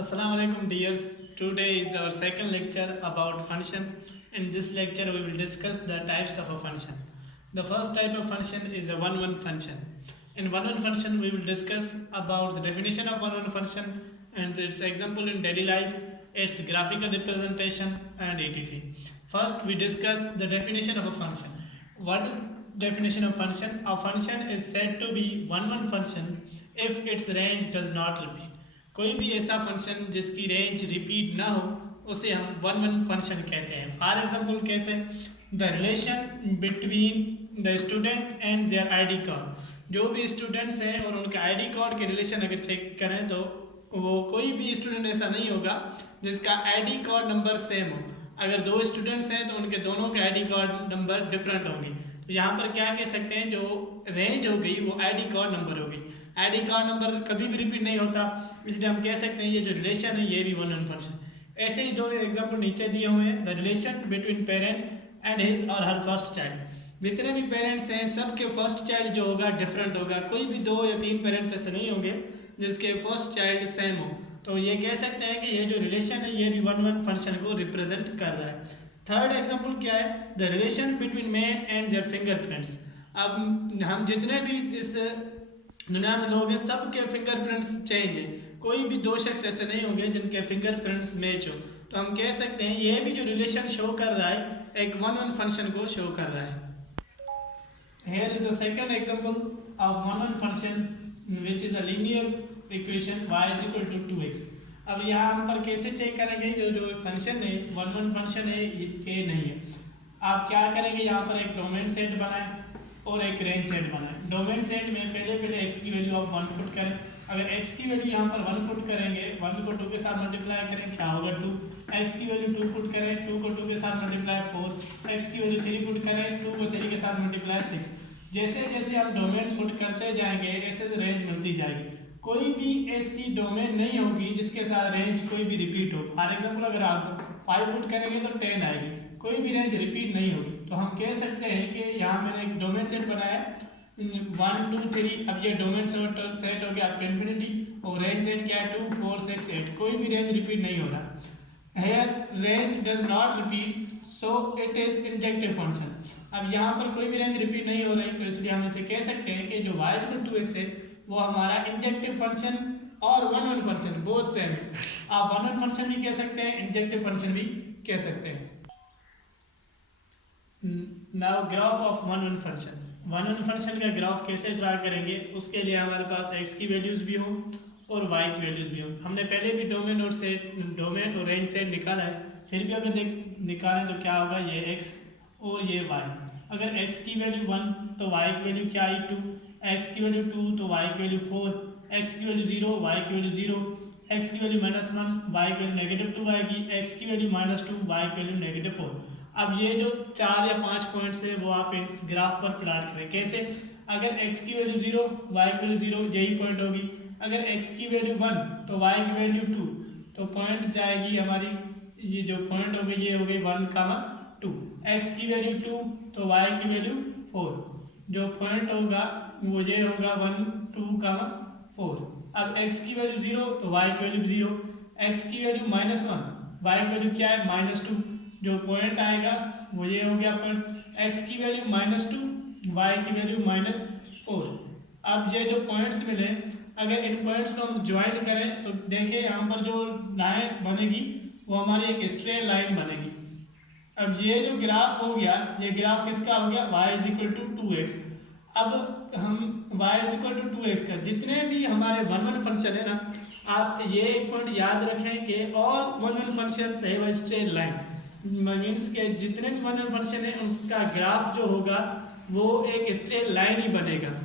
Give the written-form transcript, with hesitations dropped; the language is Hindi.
Assalamu alaikum dears. Today is our second lecture about function. In this lecture we will discuss the types of a function. The first type of function is a one-one function. In one-one function we will discuss about the definition of one-one function and its example in daily life, its graphical representation and etc. First we discuss the definition of a function. What is definition of function? A function is said to be one-one function if its range does not repeat. कोई भी ऐसा फंक्शन जिसकी रेंज रिपीट ना हो उसे हम वन वन फंक्शन कहते हैं. फॉर एग्जांपल कैसे? The relation between the student and their ID card. जो भी स्टूडेंट्स हैं और उनके आईडी कार्ड के रिलेशन अगर चेक करें तो वो कोई भी स्टूडेंट ऐसा नहीं होगा जिसका आईडी कार्ड नंबर सेम हो. अगर दो स्टूडेंट्स हैं तो उनके दोनों के आईडी कार्ड नंबर डिफरेंट होंगे. तो यहाँ पर क्या कह सकते हैं, जो रेंज हो गई वो आईडी कार्ड नंबर होगी. आईडी कार्ड नंबर कभी भी रिपीट नहीं होता, इसलिए हम कह सकते हैं ये जो रिलेशन है ये भी वन वन फंक्शन. ऐसे ही दो एग्जांपल नीचे दिए हुए हैं. The relation between parents and his और हर फर्स्ट चाइल्ड. जितने भी पेरेंट्स हैं सबके फर्स्ट चाइल्ड जो होगा डिफरेंट होगा. कोई भी दो या तीन पेरेंट्स ऐसे नहीं होंगे जिसके फर्स्ट चाइल्ड सेम हो. तो ये कह सकते हैं कि ये जो रिलेशन है ये भी वन वन फंक्शन को रिप्रेजेंट कर रहा है. थर्ड एग्जाम्पल क्या है? The relation between man and their fingerprints. अब हम जितने भी इस दुनिया में लोग हैं सबके फिंगरप्रिंट्स चेंज है. कोई भी दो शख्स ऐसे नहीं होंगे जिनके फिंगरप्रिंट्स मैच हो. तो हम कह सकते हैं ये भी जो रिलेशन शो कर रहा है एक वन वन फंक्शन को शो कर रहा है. Here is a second example of one one function which is a linear equation y is equal to 2x. अब यहाँ हम पर कैसे चेक करेंगे जो फंक्शन है वन वन फंक्शन है ये नहीं है. आप क्या करेंगे, यहाँ पर एक डोमेन सेट बनाएं और एक रेंज सेट बनाएं. डोमेन सेट में पहले x की वैल्यू आप 1 पुट करें. अगर x की वैल्यू यहाँ पर 1 पुट करेंगे, 1 को 2 के साथ मल्टीप्लाई करें क्या होगा 2. x की वैल्यू 2 पुट करें, 2 को 2 के साथ मल्टीप्लाई 4. x की वैल्यू 3 पुट करें, 2 को 3 के साथ मल्टीप्लाई 6. जैसे जैसे हम डोमेन पुट करते जाएंगे ऐसे रेंज मिलती जाएगी. कोई भी ऐसी डोमेन नहीं होगी जिसके साथ रेंज कोई भी रिपीट हो. फॉर एग्जाम्पल अगर आप 5 पुट करेंगे तो 10 आएगी. कोई भी रेंज रिपीट नहीं होगी. तो हम कह सकते हैं कि यहाँ मैंने एक डोमेन सेट बनाया 1 2 3. अब ये डोमेन सेट हो गया आपका इन्फिनिटी और रेंज सेट क्या है 2 4 6 8. कोई भी रेंज रिपीट नहीं हो रहा. Here range does not repeat so it is injective function. अब यहाँ पर कोई भी रेंज रिपीट नहीं हो रही तो इसलिए हम इसे कह सकते हैं कि जो y इक्वल टू x है वो हमारा इंजेक्टिव फंक्शन और one one function both same है. आप वन वन फंक्शन भी कह सकते हैं, इंजेक्टिव फंक्शन भी कह सकते हैं. Now graph of one one function. One one function का ग्राफ कैसे ड्रा करेंगे उसके लिए हमारे पास x की वैल्यूज़ भी हों और y की वैल्यूज़ भी हों. हमने पहले भी डोमेन और रेंज सेट निकाला है. फिर भी अगर निकालें तो क्या होगा, ये x और ये y. अगर x की वैल्यू 1 तो y की वैल्यू क्या आई 2. x की वैल्यू 2 तो y की वैल्यू 4. x की वैल्यू 0 y की वैल्यू 0. x की वैल्यू -1 y की वैल्यू -2 आएगी. x की वैल्यू -2 y की वैल्यू -4. अब ये जो 4 या 5 पॉइंट्स है वो आप इस ग्राफ पर प्लॉट करें. कैसे? अगर x की वैल्यू 0 y की वैल्यू 0 यही पॉइंट होगी. अगर x की वैल्यू 1 तो y की वैल्यू 2 तो पॉइंट जाएगी हमारी, ये जो पॉइंट हो गई ये हो गई 1, 2. x की वैल्यू 2 तो y की वैल्यू 4. जो पॉइंट होगा वो ये होगा 1, 2, 4. अब x की वैल्यू 0 तो y की वैल्यू 0. x की वैल्यू -1 y की वैल्यू क्या है -2. जो पॉइंट आएगा वो ये हो गया पॉइंट. x की वैल्यू -2 y की वैल्यू -4. अब ये जो पॉइंट्स मिले अगर इन पॉइंट्स को हम ज्वाइन करें तो देखिए यहाँ पर जो लाइन बनेगी वो हमारी एक स्ट्रेट लाइन बनेगी. अब ये जो ग्राफ हो गया ये ग्राफ किसका हो गया, y is equal to 2x. अब हम y is equal to 2x का जितने भी हमारे वन वन फंक्शन है ना, आप ये एक पॉइंट याद रखें कि ऑल वन वन फंक्शन है वो स्ट्रेट लाइन. मीन्स के जितने भी वन वन फंक्शन है उसका ग्राफ जो होगा वो एक स्ट्रेट लाइन ही बनेगा.